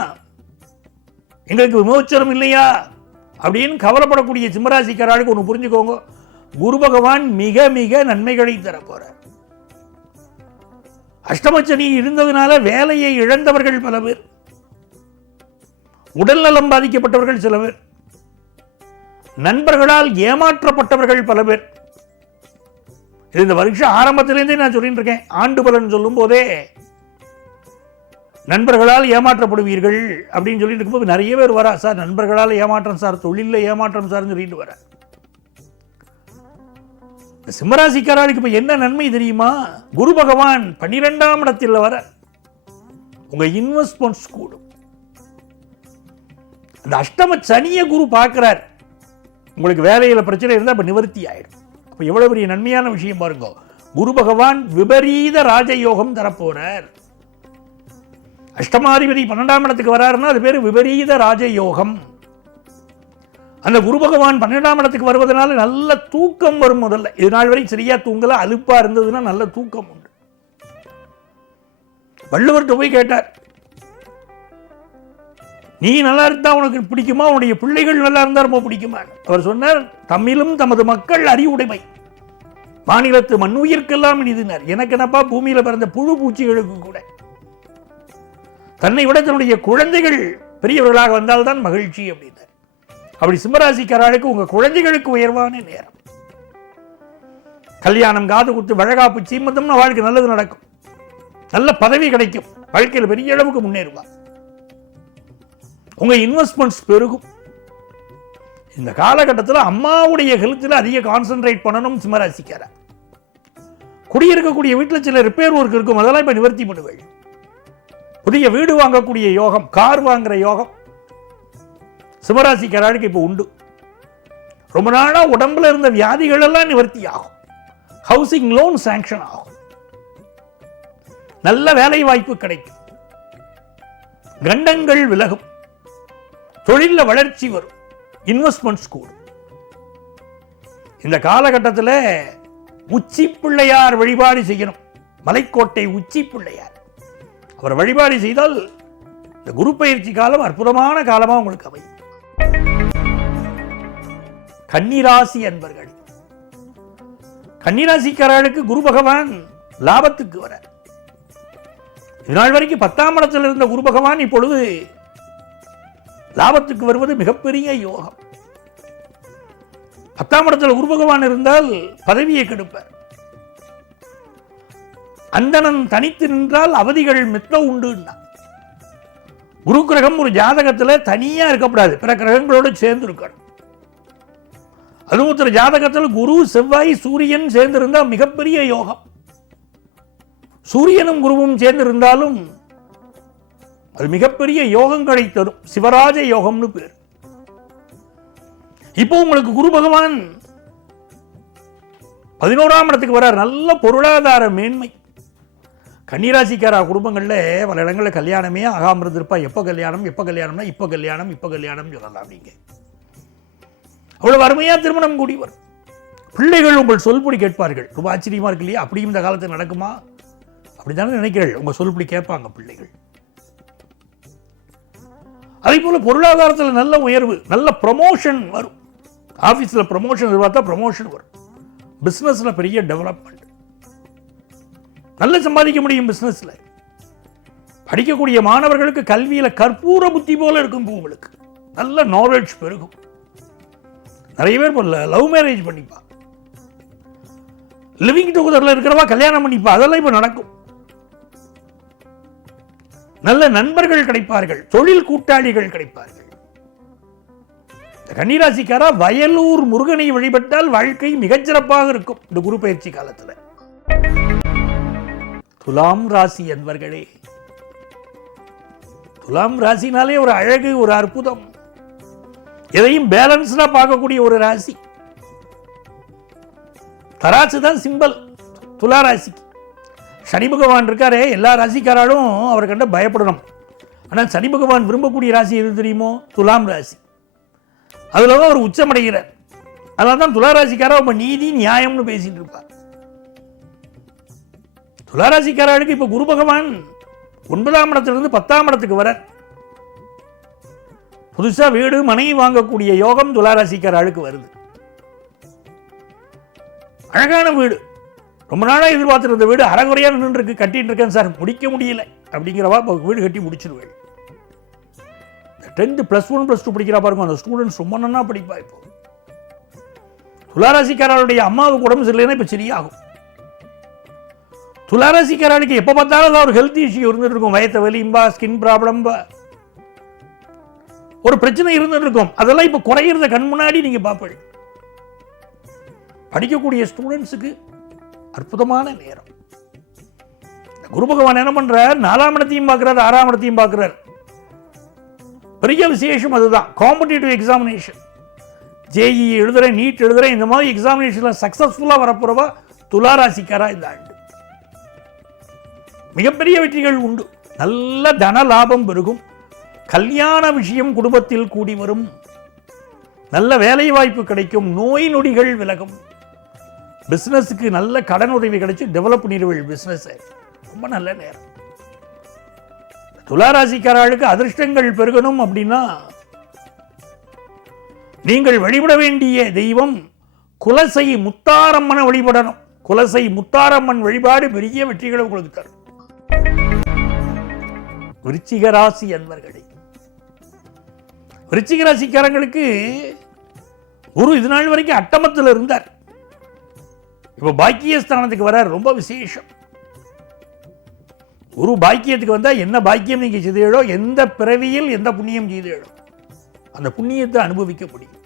எங்களுக்கு விமோச்சனம் இல்லையா அப்படின்னு கவலைப்படக்கூடிய சிம்மராசிக்காரர்களுக்கு ஒன்று புரிஞ்சுக்கோங்க. குரு பகவான் மிக மிக நன்மைகளை தரப்போறார். அஷ்டமச்சனி இருந்ததுனால வேலையை இழந்தவர்கள் பல பேர், உடல் நலம் பாதிக்கப்பட்டவர்கள் சில பேர், நண்பர்களால் ஏமாற்றப்பட்டவர்கள் பல பேர். இந்த வருஷம் ஆரம்பத்திலேருந்தே நான் சொல்லிட்டு இருக்கேன். ஆண்டு பலன் சொல்லும் போதே நண்பர்களால் ஏமாற்றப்படுவீர்கள் அப்படின்னு சொல்லிட்டு இருக்கும்போது நிறைய பேர் வரா, சார் நண்பர்களால் ஏமாற்றம் சார், தொழிலில் ஏமாற்றம் சார்னு சொல்லிட்டு வர. சிம்மராசிக்காரர்களுக்கு இப்ப என்ன நன்மை தெரியுமா? குரு பகவான் 12ஆம் இடத்தில் வர உங்க இன்வெஸ்ட்மெண்ட்ஸ் கூடும். அந்த அஷ்டம சனிய குரு பார்க்கிறார். உங்களுக்கு வேலையில பிரச்சனை இருந்தா இப்ப நிவர்த்தி ஆயிடும். அப்ப எவ்வளவு பெரிய நன்மையான விஷயம் பாருங்க. குரு பகவான் விபரீத ராஜயோகம் தரப்போறார். அஷ்டமாதிபதி 12ஆம் இடத்துக்கு வராருன்னா அது பேரு விபரீத ராஜயோகம். அந்த குரு பகவான் 12ஆம் இடத்துக்கு வருவதனால நல்ல தூக்கம் வரும். முதல்ல இது நாள் வரை சரியா தூங்கல, அலுப்பா இருந்ததுன்னா நல்ல தூக்கம் உண்டு. வள்ளுவர்கிட்ட போய் கேட்டார், நீ நல்லா இருந்தா உனக்கு பிடிக்குமா, உன்னுடைய பிள்ளைகள் நல்லா இருந்தா ரொம்ப பிடிக்குமா? அவர் சொன்னார், தம்மிலும் தமது மக்கள் அறிவுடைமை, மாநிலத்து மண்ணுயிர்க்கெல்லாம் இனிதினார். எனக்கு என்னப்பா பூமியில பிறந்த புழு பூச்சிகளுக்கு கூட தன்னை விட தன்னுடைய குழந்தைகள் பெரியவர்களாக வந்தால்தான் மகிழ்ச்சி அப்படின்னார். அப்படி சிம்மராசிக்காரர்களுக்கு உங்க குழந்தைகளுக்கு உயர்வான நேரம். கல்யாணம், காது குத்து, வழகாப்பு, சீமந்தம்னு வாழ்க்கை நல்லது நடக்கும். நல்ல பதவி கிடைக்கும். வாழ்க்கையில் பெரிய அளவுக்கு முன்னேறுவா. உங்க இன்வெஸ்ட்மெண்ட்ஸ் பெருகும். இந்த காலகட்டத்தில் அம்மாவுடைய ஹெல்த்தில் அதிக கான்சென்ட்ரேட் பண்ணணும் சிம்மராசிக்கார. குடியிருக்கக்கூடிய வீட்டில் சில ரிப்பேர் ஒர்க் இருக்கும், அதெல்லாம் இப்ப நிவர்த்தி பண்ணுவேன். புதிய வீடு வாங்கக்கூடிய யோகம், கார் வாங்குற யோகம் சிம்மராசிக்காரர்களுக்கு இப்ப உண்டு. ரொம்ப நாளா உடம்புல இருந்த வியாதிகள் எல்லாம் நிவர்த்தி ஆகும். ஹவுசிங் லோன் சாங்ஷன் ஆகும், நல்ல வேலை வாய்ப்பு கிடைக்கும், கண்டங்கள் விலகும், தொழில வளர்ச்சி வரும், இன்வெஸ்ட்மெண்ட்ஸ் கூடும். இந்த காலகட்டத்தில் உச்சி பிள்ளையார் வழிபாடு செய்யணும். மலைக்கோட்டை உச்சி பிள்ளையார் அவர் வழிபாடு செய்தால் இந்த குரு பயிற்சி காலம் அற்புதமான காலமாக உங்களுக்கு அமையும். கன்னிராசி அன்பர்கள், கன்னிராசிக்காரர்களுக்கு குரு பகவான் லாபத்துக்கு வர இதனால் வரைக்கும் 10ஆம் இடத்தில் இருந்த குரு பகவான் இப்பொழுது லாபத்துக்கு வருவது மிகப்பெரிய யோகம். 10ஆம் இடத்தில் குரு பகவான் இருந்தால் பதவியை கெடுப்பார். அந்தணன் தனித்து நின்றால் அவதிகள் மெத்த உண்டு. குரு கிரகம் ஒரு ஜாதகத்தில் தனியா இருக்கக்கூடாது, பிற கிரகங்களோடு சேர்ந்து இருக்கணும். அதுவும் ஒருத்தர் ஜாதகத்தில் குரு செவ்வாய் சூரியன் சேர்ந்திருந்தால் மிகப்பெரிய யோகம். சூரியனும் குருவும் சேர்ந்திருந்தாலும் அது மிகப்பெரிய யோகங்களை தரும். சிவராஜ யோகம்னு பேர். இப்போ உங்களுக்கு குரு பகவான் 11ஆம் இடத்துக்கு வர நல்ல பொருளாதார மேன்மை. கன்னிராசிக்கார குடும்பங்களில் பல இடங்களில் கல்யாணமே ஆகாமல் இருந்திருப்பா. எப்போ கல்யாணம் எப்போ கல்யாணம்னா இப்போ கல்யாணம் இப்போ கல்யாணம் சொல்லலாம். நீங்கள் அவ்வளவு அருமையாக திருமணம் கூடி வரும். பிள்ளைகள் உங்கள் சொல்படி கேட்பார்கள். ரொம்ப ஆச்சரியமா இருக்கு இல்லையா? அப்படியும் இந்த காலத்தில் நடக்குமா? அப்படித்தானே நினைக்கிறீர்கள். உங்கள் சொல்படி கேட்பாங்க பிள்ளைகள். அதே போல பொருளாதாரத்தில் நல்ல உயர்வு, நல்ல ப்ரமோஷன் வரும். ஆஃபீஸில் ப்ரமோஷன் எதிர்பார்த்தா ப்ரமோஷன் வரும். பிஸ்னஸில் பெரிய டெவலப்மெண்ட், நல்ல சம்பாதிக்க முடியும். பிஸ்னஸில் படிக்கக்கூடிய மாணவர்களுக்கு கல்வியில் கற்பூர புத்தி போல இருக்கும். உங்களுக்கு நல்ல நாலேஜ் பெருகும். நிறைய பேர் போல லவ் மேரேஜ் பண்ணிப்பா, லிவிங் டுகெதர்ல இருக்கிறவா கல்யாணம் பண்ணிப்பா. அதெல்லாம் இப்ப நடக்கும். நல்ல நண்பர்கள் கிடைப்பார்கள், தொழில் கூட்டாளிகள் கிடைப்பார்கள். கன்னிராசிக்காரா வயலூர் முருகனை வழிபட்டால் வாழ்க்கை மிகச்சிறப்பாக இருக்கும் இந்த குரு பயிற்சி காலத்தில். துலாம் ராசி என்பர்களே, துலாம் ராசினாலே ஒரு அழகு, ஒரு அற்புதம், எதையும் பேலன்ஸ்டா பார்க்கக்கூடிய ஒரு ராசி. தராசு தான் சிம்பல் துலா ராசிக்கு. சனி பகவான் இருக்காரே, எல்லா ராசிக்காராலும் அவரை கண்ட பயப்படணும். ஆனால் சனி பகவான் விரும்பக்கூடிய ராசி எது தெரியுமோ? துலாம் ராசி. அதுல தான் அவர் உச்சமடைகிறார். அதனால தான் துலா ராசிக்காரா ரொம்ப நீதி நியாயம்னு பேசிட்டு இருப்பார். துலா ராசிக்காரர்களுக்கு இப்ப குரு பகவான் 9ஆம் இடத்திலிருந்து 10ஆம் இடத்துக்கு வர புதுசா வீடு மனை வாங்கக்கூடிய யோகம் துளாராசிக்காரர்களுக்கு வருது. அழகான வீடு, ரொம்ப நாளா எதிர்பார்த்திருந்த வீடு அறகுறையா நின்று இருக்கு, கட்டிட்டு இருக்கேன் சார், முடிக்க முடியல அப்படிங்கிறவா வீடு கட்டி முடிச்சிருவேன். 10th +1 +2 படிக்கிறா பாருங்க, அந்த ஸ்டூடெண்ட்ஸ் ரொம்ப நன்னா படிப்பா. இப்போ துளாராசிக்காரருடைய அம்மாவுக்கு உடம்பு சரியில்லைன்னா இப்ப சரியாகும். துளாராசிக்காரர்களுக்கு எப்ப பார்த்தாலும் ஒரு ஹெல்த் இஷ்யூ இருந்துட்டு இருக்கும். வயத்த வலிம்பா, ஸ்கின் ப்ராப்ளம், ஒரு பிரச்சனை இருந்துட்டு இருக்கும். அதெல்லாம் இப்ப குறையிறத கண் முன்னாடி நீங்க பார்ப்பீங்க. படிக்கக்கூடிய ஸ்டூடெண்ட்ஸுக்கு அற்புதமான நேரம். குரு பகவான் என்ன பண்றார்? 4ஆம் இடத்தையும் பார்க்கிறார், 6ஆம் இடத்தையும் பார்க்கிறார். பெரிய விசேஷம் அதுதான். காம்படிட்டிவ் எக்ஸாமினேஷன், ஜேஇ எழுதுறேன், நீட் எழுதுறேன், இந்த மாதிரி எக்ஸாமினேஷன்ல சக்சஸ்ஃபுல்லா வரப்போறவா துளாராசிக்காரா இந்த ஆண்டு மிகப்பெரிய வெற்றிகள் உண்டு. நல்ல தன லாபம் பெருகும். கல்யாண விஷயம் குடும்பத்தில் கூடி வரும். நல்ல வேலை வாய்ப்பு கிடைக்கும். நோய் நொடிகள் விலகும். பிசினஸுக்கு நல்ல கடன் உதவி கிடைச்சு டெவலப் பண்ணிடுவீர்கள் பிசினஸ். ரொம்ப நல்ல நேரம். துளாராசிக்காரர்களுக்கு அதிர்ஷ்டங்கள் பெருகணும் அப்படின்னா நீங்கள் வழிபட வேண்டிய தெய்வம் குலசை முத்தாரம்மனை வழிபடணும். குலசை முத்தாரம்மன் வழிபாடு பெரிய வெற்றிகளை உங்களுக்கு தரும். விருச்சிக ராசி அன்பர்களே, விருச்சிக ராசிக்காரங்களுக்கு குரு இது நாள் வரைக்கும் அட்டமத்தில் இருந்தார். இப்ப பாக்கியஸ்தானத்துக்கு வர ரொம்ப விசேஷம். குரு பாக்கியத்துக்கு வந்தா என்ன பாக்கியம் நீங்க செய்தீர்களோ, எந்த பிறவியில் எந்த புண்ணியம் செய்தீர்களோ அந்த புண்ணியத்தை அனுபவிக்க முடியும்.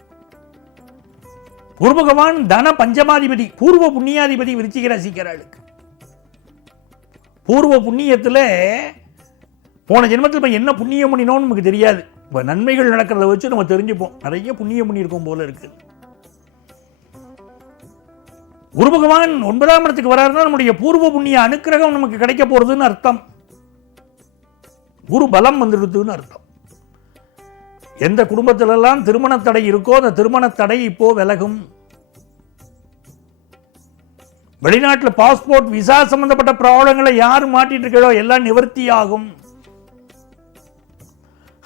குரு பகவான் தன பஞ்சமாதிபதி, பூர்வ புண்ணியாதிபதி விருச்சிக ராசிக்காரர்களுக்கு. பூர்வ புண்ணியத்தில் போன ஜென்மத்தில் என்ன புண்ணியம் பண்ணினோம்னு நமக்கு தெரியாது. இப்போ நன்மைகள் நடக்கிறத வச்சு நம்ம தெரிஞ்சுப்போம். நிறைய புண்ணியம் பண்ணியிருக்கோம் போல இருக்கு. குரு பகவான் 9ஆம் இடத்துக்கு வராருன்னா நம்முடைய பூர்வ புண்ணிய அனுக்கிரகம் நமக்கு கிடைக்க போறதுன்னு அர்த்தம். குரு பலம் வந்துடுதுன்னு அர்த்தம். எந்த குடும்பத்திலெல்லாம் திருமண தடை இருக்கோ அந்த திருமண தடை இப்போ விலகும். வெளிநாட்டில் பாஸ்போர்ட் விசா சம்பந்தப்பட்ட ப்ராப்ளங்களை யார் மாட்டிட்டு இருக்கோ எல்லாம் நிவர்த்தி ஆகும்.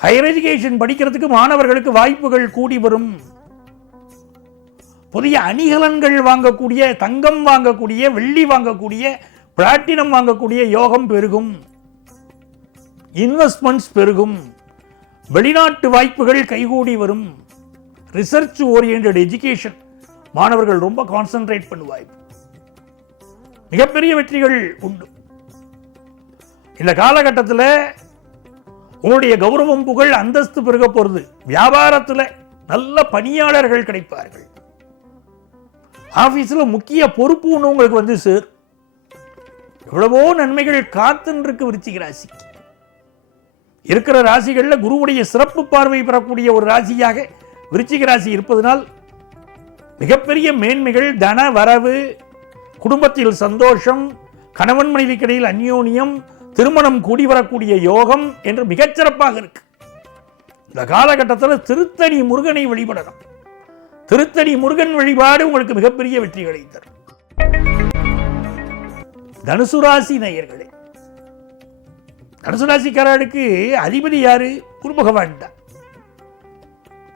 ஹையர் எஜுகேஷன் படிக்கிறதுக்கு மாணவர்களுக்கு வாய்ப்புகள் கூடி வரும். புதிய அணிகலன்கள் வாங்கக்கூடிய, தங்கம் வாங்கக்கூடிய, வெள்ளி வாங்கக்கூடிய, பிளாட்டினம் வாங்கக்கூடிய யோகம் பெருகும். இன்வெஸ்ட்மெண்ட்ஸ் பெருகும். வெளிநாட்டு வாய்ப்புகள் கைகூடி வரும். ரிசர்ச் ஓரியன்டட் எஜுகேஷன் மாணவர்கள் ரொம்ப கான்சென்ட்ரேட் பண்ணுவாங்க. மிகப்பெரிய வெற்றிகள் உண்டு. இந்த காலகட்டத்தில் உங்களுடைய கௌரவம், புகழ், அந்தஸ்து பெருக போறது. வியாபாரத்தில் நல்ல பணியாளர்கள் கிடைப்பார்கள். ஆபீஸில் முக்கிய பொறுப்பு ஒன்று உங்களுக்கு வந்து சேர். எவ்வளவோ நன்மைகள் காத்துருக்கு விருச்சிக ராசிக்கு. இருக்கிற ராசிகளில் குருவுடைய சிறப்பு பார்வை பெறக்கூடிய ஒரு ராசியாக விருச்சிக ராசி இருப்பதனால் மிகப்பெரிய மேன்மைகள், தன வரவு, குடும்பத்தில் சந்தோஷம், கணவன் மனைவிக்கிடையில் அந்யோன்யம், திருமணம் கூடி வரக்கூடிய யோகம் என்று மிகச்சிறப்பாக இருக்கு. இந்த காலகட்டத்தில் திருத்தணி முருகனை வழிபடணும். திருத்தணி முருகன் வழிபாடு உங்களுக்கு மிகப்பெரிய வெற்றிகளை தரும். தனுசு ராசி நேயர்களே, தனுசு ராசிக்காரர்களுக்கு அதிபதி யாரு? குரு பகவான் தான்.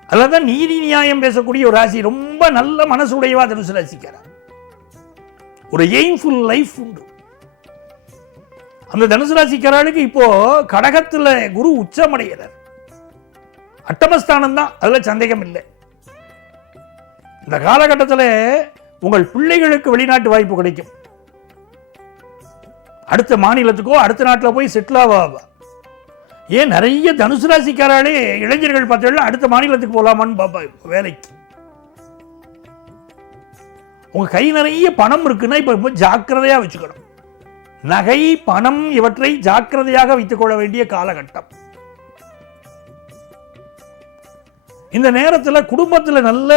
அதுதான் நீதி நியாயம் பேசக்கூடிய ஒரு ராசி. ரொம்ப நல்ல மனசுடையவா தனுசு ராசிக்காரர். ஒரு எய்ம்ஃபுல் லைஃப் உண்டு. அந்த தனுசு ராசிக்காரர்களுக்கு இப்போ கடகத்தில் குரு உச்சமடைகிறார். அட்டமஸ்தானம் தான், அதுல சந்தேகம் இல்லை. இந்த காலகட்டத்தில் உங்கள் பிள்ளைகளுக்கு வெளிநாட்டு வாய்ப்பு கிடைக்கும். அடுத்த மாநிலத்துக்கோ அடுத்த நாட்டில் போய் செட்டில் ஆவா. ஏன் நிறைய தனுசு ராசிக்காராலே இளைஞர்கள் பார்த்தீங்கன்னா அடுத்த மாநிலத்துக்கு போகலாமான்னு பாப்பா வேலைக்கு. உங்க கை நிறைய பணம் இருக்குன்னா இப்ப ரொம்ப ஜாக்கிரதையா வச்சுக்கணும். நகை, பணம் இவற்றை ஜாக்கிரதையாக வைத்துக் கொள்ள வேண்டிய காலகட்டம். இந்த நேரத்தில் குடும்பத்தில் நல்ல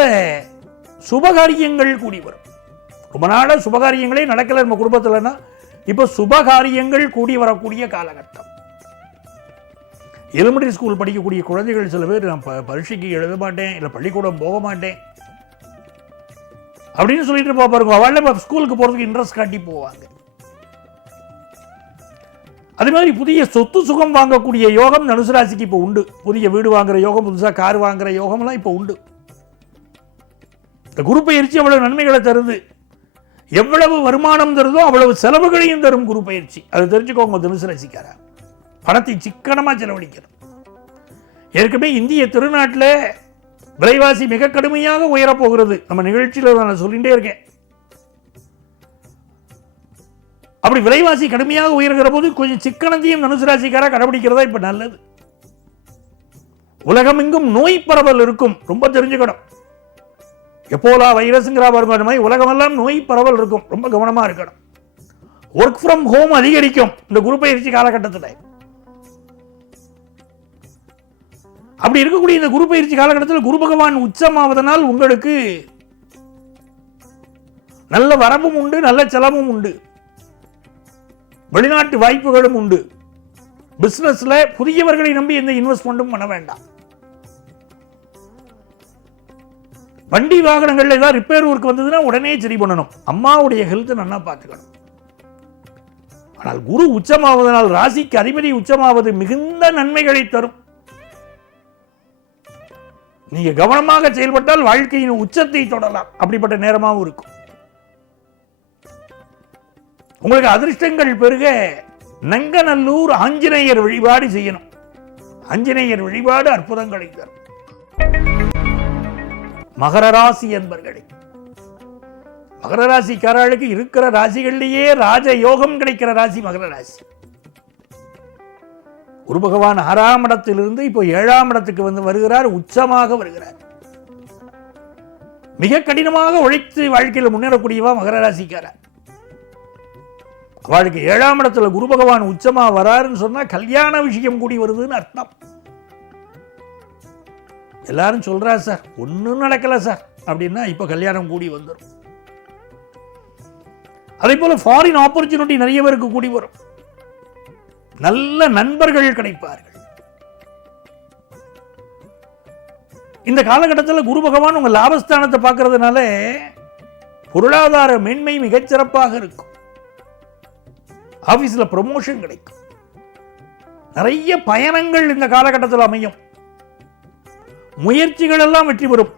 சுபகாரியங்கள் கூடி வரும். ரொம்ப நாள சுபகாரியங்களே நடக்கல நம்ம குடும்பத்தில்னா இப்ப சுபகாரியங்கள் கூடி வரக்கூடிய காலகட்டம். எலிமெண்டரி ஸ்கூல் படிக்கக்கூடிய குழந்தைகள் சில பேர் நான் பரீட்சைக்கு எழுத மாட்டேன், இல்லை பள்ளிக்கூடம் போக மாட்டேன் அப்படின்னு சொல்லிட்டு பாருங்க. அவள் ஸ்கூலுக்கு போறதுக்கு இன்ட்ரெஸ்ட் காட்டி போவாங்க. அதே மாதிரி புதிய சொத்து சுகம் வாங்கக்கூடிய யோகம் தனுசு ராசிக்கு இப்போ உண்டு. புதிய வீடு வாங்குற யோகம், புதுசாக கார் வாங்குற யோகம்லாம் இப்போ உண்டு. இந்த குரு பயிற்சி அவ்வளவு நன்மைகளை தருது. எவ்வளவு வருமானம் தருதோ அவ்வளவு செலவுகளையும் தரும் குரு பயிற்சி. அது தெரிஞ்சுக்கோங்க தனுசு ராசிக்காரா. பணத்தை சிக்கனமா செலவழிக்கணும். ஏற்கனவே இந்திய திருநாட்டில் விலைவாசி மிக கடுமையாக உயரப்போகிறது. நம்ம நிகழ்ச்சியில் நான் சொல்லிட்டே இருக்கேன். அப்படி விலைவாசி கடுமையாக உயர்கிற போது கொஞ்சம் சிக்கனத்தையும் தனுசு ராசிக்காரா கடைபிடிக்கிறதா இப்ப நல்லது. உலகமெங்கும் நோய் பரவல் இருக்கும், ரொம்ப தெரிஞ்சுக்கணும். எப்போலா வைரஸ்ங்கிற மாதிரி உலகமெல்லாம் நோய் பரவல் இருக்கும், ரொம்ப கவனமா இருக்கணும். ஒர்க் ஃப்ரம் ஹோம் அதிகரிக்கும் இந்த குரு பயிற்சி காலகட்டத்தில். அப்படி இருக்கக்கூடிய இந்த குரு பயிற்சி காலகட்டத்தில் குரு பகவான் உச்சமாவதனால் உங்களுக்கு நல்ல வரவும் உண்டு, நல்ல செலவும் உண்டு, வெளிநாட்டு வாய்ப்புகளும் உண்டு. பிசினஸ்ல புதியவர்களை நம்பி எந்த இன்வெஸ்ட்மெண்ட்டும் பண்ண வேண்டாம். வண்டி வாகனங்கள்ல ஏதாவது ரிப்பேர் ஒர்க் வந்ததுன்னா உடனே சரி பண்ணணும். அம்மாவுடைய ஹெல்த் நல்லா பார்த்துக்கணும். ஆனால் குரு உச்சமாவதனால், ராசிக்கு அதிபதி உச்சமாவது மிகுந்த நன்மைகளை தரும். நீங்க கவனமாக செயல்பட்டால் வாழ்க்கையின் உச்சத்தை தொடரலாம். அப்படிப்பட்ட நேரமாகவும் இருக்கும். உங்களுக்கு அதிர்ஷ்டங்கள் பெருக நங்கநல்லூர் ஆஞ்சநேயர் வழிபாடு செய்யணும். ஆஞ்சநேயர் வழிபாடு அற்புதங்களை தரும். மகர ராசி என்பர்களே, மகர ராசிக்காரர்களுக்கு இருக்கிற ராசிகளிலேயே ராஜ யோகம் கிடைக்கிற ராசி மகர ராசி. குரு பகவான் 6ஆம் இடத்திலிருந்து இப்போ 7ஆம் இடத்துக்கு வந்து வருகிறார், உச்சமாக வருகிறார். மிக கடினமாக உழைத்து வாழ்க்கையில் முன்னேறக்கூடியவா மகர ராசிக்காரர். அவளுக்கு 7ஆம் இடத்துல குரு பகவான் உச்சமா வராருன்னு சொன்னா கல்யாண விஷயம் கூடி வருதுன்னு அர்த்தம். எல்லாரும் சொல்றா சார் ஒன்னும் நடக்கல சார் அப்படின்னா இப்ப கல்யாணம் கூடி வந்துடும். அதே போல ஃபாரின் ஆப்பர்ச்சுனிட்டி நிறைய பேருக்கு கூடி வரும். நல்ல நண்பர்கள் கிடைப்பார்கள். இந்த காலகட்டத்தில் குரு பகவான் உங்க லாபஸ்தானத்தை பார்க்கறதுனால பொருளாதார மேன்மை மிகச்சிறப்பாக இருக்கும். ஆபீஸ்ல ப்ரமோஷன் கிடைக்கும். நிறைய பயணங்கள் இந்த காலகட்டத்தில் அமையும். முயற்சிகள் எல்லாம் வெற்றி பெறும்.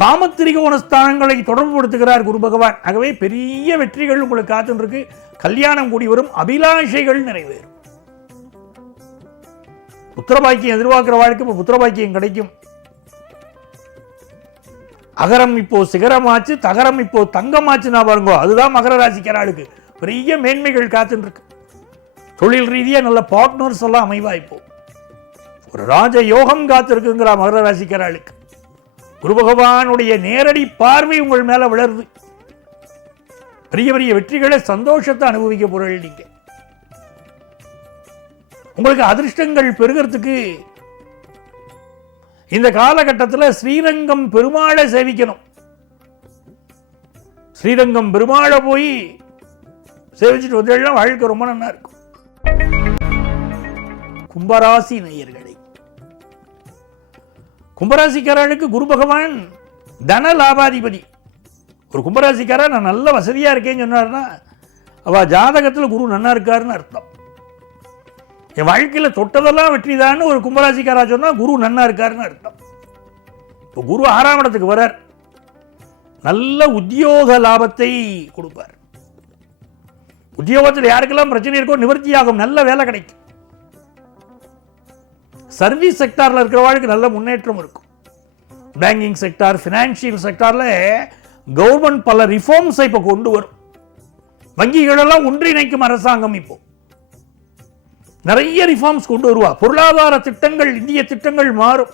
காமத்திரிகோண ஸ்தானங்களை தொடர்புபடுத்துகிறார் குரு பகவான். ஆகவே பெரிய வெற்றிகள் உங்களுக்கு காத்துருக்கு. கல்யாணம் கூடி வரும். அபிலாஷைகள் நிறைவேறும். புத்திரபாக்கியம் எதிர்பார்க்கிற வாழ்க்கை இப்போ புத்திரபாக்கியம் கிடைக்கும். அகரம் இப்போ சிகரமாச்சு, தகரம் இப்போ தங்கமாச்சு. நான் பாருங்க, அதுதான் மகர ராசிக்காரர்களுக்கு பெரிய மேன்மைகள் காத்துட்டு இருக்கு. தொழில் ரீதியாக நல்ல பார்ட்னர்ஸ் எல்லாம் அமைவா. இப்போ ஒரு ராஜ யோகம் காத்திருக்குங்கிற மகர ராசிக்காரர்களுக்கு குரு பகவானுடைய நேரடி பார்வை உங்கள் மேல விளருது. பெரிய பெரிய வெற்றிகளை, சந்தோஷத்தை அனுபவிக்க பொருள். நீங்க உங்களுக்கு அதிர்ஷ்டங்கள் பெருகிறதுக்கு இந்த காலகட்டத்தில் ஸ்ரீரங்கம் பெருமாளை சேவிக்கணும். ஸ்ரீரங்கம் பெருமாளை போய் சேவிச்சுட்டு வந்தா வாழ்க்கை ரொம்ப நல்லா இருக்கும். கும்பராசி நேயர்களை, கும்பராசிக்காரர்களுக்கு குரு பகவான் தன லாபாதிபதி. ஒரு கும்பராசிக்காரர் நான் நல்ல வசதியா இருக்கேன்னு சொன்னார்னா அவ ஜாதகத்தில் குரு நன்னா இருக்காருன்னு அர்த்தம். என் வாழ்க்கையில் தொட்டதெல்லாம் வெற்றிதான்னு ஒரு கும்பராசிக்காரா சொன்னா குரு நன்னா இருக்காருன்னு அர்த்தம். இப்போ குரு 6ஆம் இடத்துக்கு வரார். நல்ல உத்தியோக லாபத்தை கொடுப்பார். உத்தியோகத்தில் யாருக்கெல்லாம் பிரச்சனை இருக்கோ நிவர்த்தியாகும். நல்ல வேலை கிடைக்கும். சர்வீஸ் செக்டார்ல இருக்கிறவங்களுக்கு நல்ல முன்னேற்றம் இருக்கும். பேங்கிங் செக்டார், பினான்சியல் செக்டார்ல கவர்மெண்ட் பல ரிஃபார்ம்ஸை இப்போ கொண்டு வரும். வங்கிகள் எல்லாம் ஒன்றிணைக்கும் அரசாங்கம் இப்போ நிறைய ரிஃபார்ம்ஸ் கொண்டு வருவா. பொருளாதார திட்டங்கள், இந்திய திட்டங்கள் மாறும்.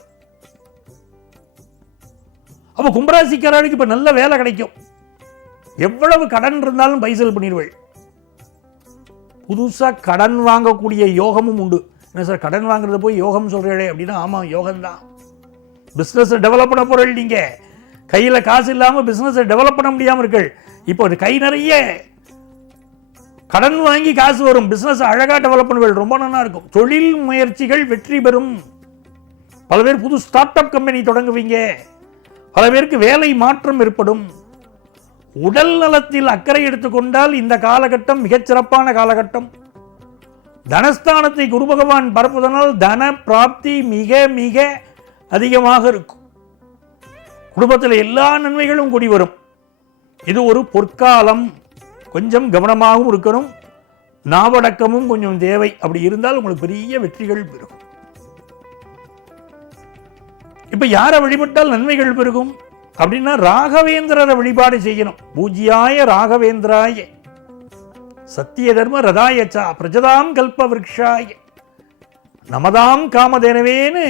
அப்ப கும்பராசிக்காரர்களுக்கு இப்ப நல்ல வேலை கிடைக்கும். எவ்வளவு கடன் இருந்தாலும் பைசல் பண்ணிடுவேள். புதுசா கடன் வாங்கக்கூடிய யோகமும் உண்டு. என்ன சார் கடன் வாங்குறது போய் யோகம் சொல்றீங்களே அப்படின்னா, ஆமா யோகம் தான். பிசினஸ் டெவலப் பண்ண போறீங்க. நீங்க கையில காசு இல்லாம பிசினஸ் டெவலப் பண்ண முடியாம இருக்கு. இப்போ கை நிறைய கடன் வாங்கி காசு வரும். பிசினஸ் அழகா டெவலப் பண்ணுவீர்கள். ரொம்ப நல்லா இருக்கும். தொழில் முயற்சிகள் வெற்றி பெறும். பல பேர் புது ஸ்டார்ட் அப் கம்பெனி தொடங்குவீங்க. பல பேருக்கு வேலை மாற்றம் ஏற்படும். உடல் நலத்தில் அக்கறை எடுத்துக்கொண்டால் இந்த காலகட்டம் மிகச்சிறப்பான காலகட்டம். தனஸ்தானத்தை குரு பகவான் பரப்புவதனால் தன பிராப்தி மிக மிக அதிகமாக இருக்கும். குடும்பத்தில் எல்லா நன்மைகளும் கூடி வரும். இது ஒரு பொற்காலம். கொஞ்சம் கவனமாகவும் இருக்கணும். நாவடக்கமும் கொஞ்சம் தேவை. அப்படி இருந்தால் உங்களுக்கு பெரிய வெற்றிகள் பெருகும். இப்ப யாரை வழிபட்டால் நன்மைகள் பெருகும் அப்படின்னா ராகவேந்திரரை வழிபாடு செய்யணும். பூஜ்யாய ராகவேந்திராய சத்திய தர்ம ரதாயச்சா பிரஜதாம் கல்ப விருக்ஷாய நமதாம் காமதேனவேன்னு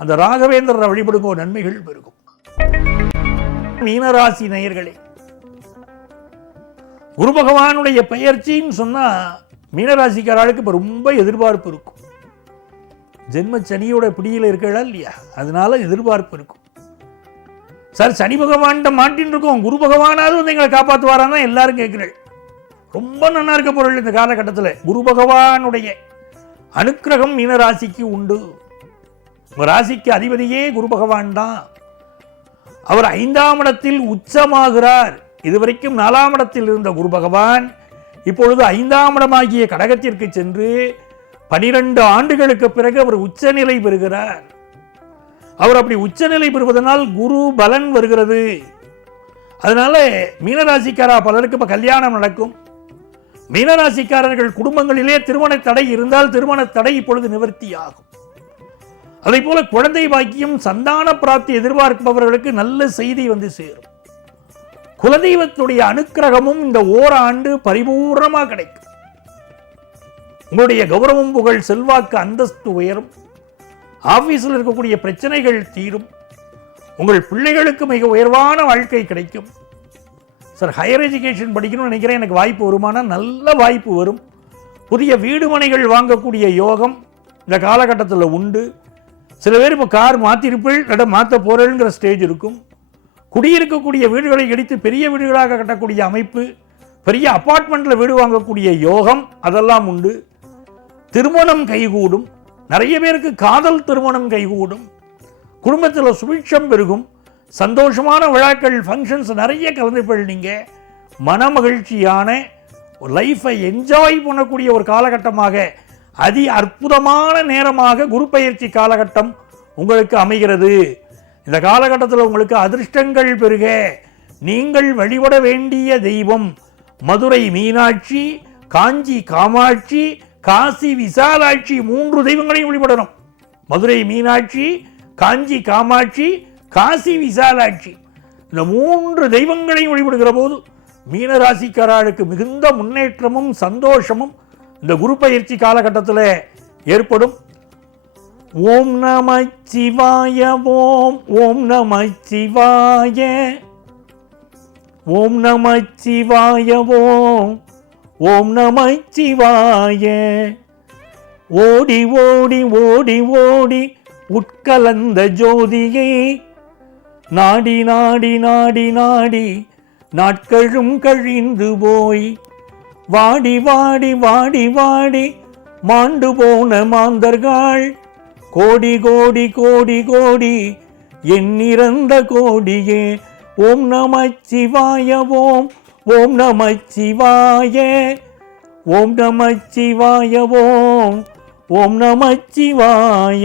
அந்த ராகவேந்திரரை வழிபடுங்கோ, நன்மைகள் பெருகும். மீனராசி நேயர்களே, குரு பகவானுடைய பெயர்ச்சின்னு சொன்னா மீனராசிக்காரர்களுக்கு இப்ப ரொம்ப எதிர்பார்ப்பு இருக்கும். ஜென்ம சனியோட பிடியில் இருக்கா இல்லையா, அதனால எதிர்பார்ப்பு இருக்கும். சார் சனி பகவான் மாட்டின்னு இருக்கோம், குரு பகவானாவது வந்து எங்களை காப்பாற்றுவாரான்னா எல்லாரும் கேட்கிறேன். ரொம்ப நல்லா இருக்க பொருள் இந்த காலகட்டத்தில். குரு பகவானுடைய அனுக்கிரகம் மீனராசிக்கு உண்டு. உங்க ராசிக்கு அதிபதியே குரு பகவான் தான். அவர் 5ஆம் இடத்தில் உச்சமாகிறார். இதுவரைக்கும் 4ஆம் இடத்தில் இருந்த குரு பகவான் இப்பொழுது 5ஆம் இடமாகிய கடகத்திற்கு சென்று 12 ஆண்டுகளுக்கு பிறகு அவர் உச்சநிலை பெறுகிறார். அவர் அப்படி உச்சநிலை பெறுவதனால் குரு பலன் வருகிறது. அதனால மீனராசிக்காரா பலருக்கு இப்ப கல்யாணம் நடக்கும். மீனராசிக்காரர்கள் குடும்பங்களிலே திருமண தடை இருந்தால் திருமண தடை இப்பொழுது நிவர்த்தி ஆகும். அதே போல குழந்தை பாக்கியம், சந்தான பிராப்தி எதிர்பார்ப்பவர்களுக்கு நல்ல செய்தி வந்து சேரும். குலதெய்வத்துடைய அனுக்கிரகமும் இந்த ஓராண்டு பரிபூர்ணமா கிடைக்கும். உங்களுடைய கௌரவம், புகழ், செல்வாக்கு, அந்தஸ்து உயரும். ஆபீஸில் இருக்கக்கூடிய பிரச்சனைகள் தீரும். உங்கள் பிள்ளைகளுக்கு மிக உயர்வான வாழ்க்கை கிடைக்கும். சார் ஹையர் எஜுகேஷன் படிக்கணும்னு நினைக்கிறேன், எனக்கு வாய்ப்பு வருமானா? நல்ல வாய்ப்பு வரும். புதிய வீடு மனைகள் வாங்கக்கூடிய யோகம் இந்த காலகட்டத்தில் உண்டு. சில பேர் இப்போ கார் மாற்றிருப்பீள், இடம் மாற்ற போறேங்கிற ஸ்டேஜ் இருக்கும். குடியிருக்கக்கூடிய வீடுகளை இடித்து பெரிய வீடுகளாக கட்டக்கூடிய அமைப்பு, பெரிய அப்பார்ட்மெண்ட்டில் வீடு வாங்கக்கூடிய யோகம் அதெல்லாம் உண்டு. திருமணம் கைகூடும். நிறைய பேருக்கு காதல் திருமணம் கைகூடும். குடும்பத்தில் சுபிட்சம் பெருகும். சந்தோஷமான விழாக்கள் ஃபங்க்ஷன்ஸ் நிறைய கலந்துப்பள். நீங்கள் மன மகிழ்ச்சியான லைஃப்பை என்ஜாய் பண்ணக்கூடிய ஒரு காலகட்டமாக, அதி அற்புதமான நேரமாக குரு பயிற்சி காலகட்டம் உங்களுக்கு அமைகிறது. இந்த காலகட்டத்தில் உங்களுக்கு அதிர்ஷ்டங்கள் பெருக நீங்கள் வழிபட வேண்டிய தெய்வம் மதுரை மீனாட்சி, காஞ்சி காமாட்சி, காசி விசாலாட்சி. 3 தெய்வங்களையும் வழிபடணும். மதுரை மீனாட்சி, காஞ்சி காமாட்சி, காசி விசாலாட்சி. இந்த 3 தெய்வங்களையும் வழிபடுகிற போது மீனராசிக்காரர்களுக்கு மிகுந்த முன்னேற்றமும் சந்தோஷமும் இந்த குரு பயிற்சி காலகட்டத்தில் ஏற்படும். ஓம் நம சிவாய. ஓம் ஓம் நம சிவாய. ஓம் நம சிவாய. ஓம் ஓம் நம சிவாய. ஓடி ஓடி ஓடி ஓடி உட்கலந்த ஜோதியை நாடி நாடி நாடி நாடி நாட்களும் கழிந்து போய் வாடி வாடி வாடி வாடி மாண்டு போன மாந்தர்கள் கோடி கோடி கோடி கோடி எண்ணிறந்த கோடியே. ஓம் நம சிவாய. ஓம் ஓம் நம சிவாய. ஓம் நம சிவாய. ஓம் ஓம் நம சிவாய.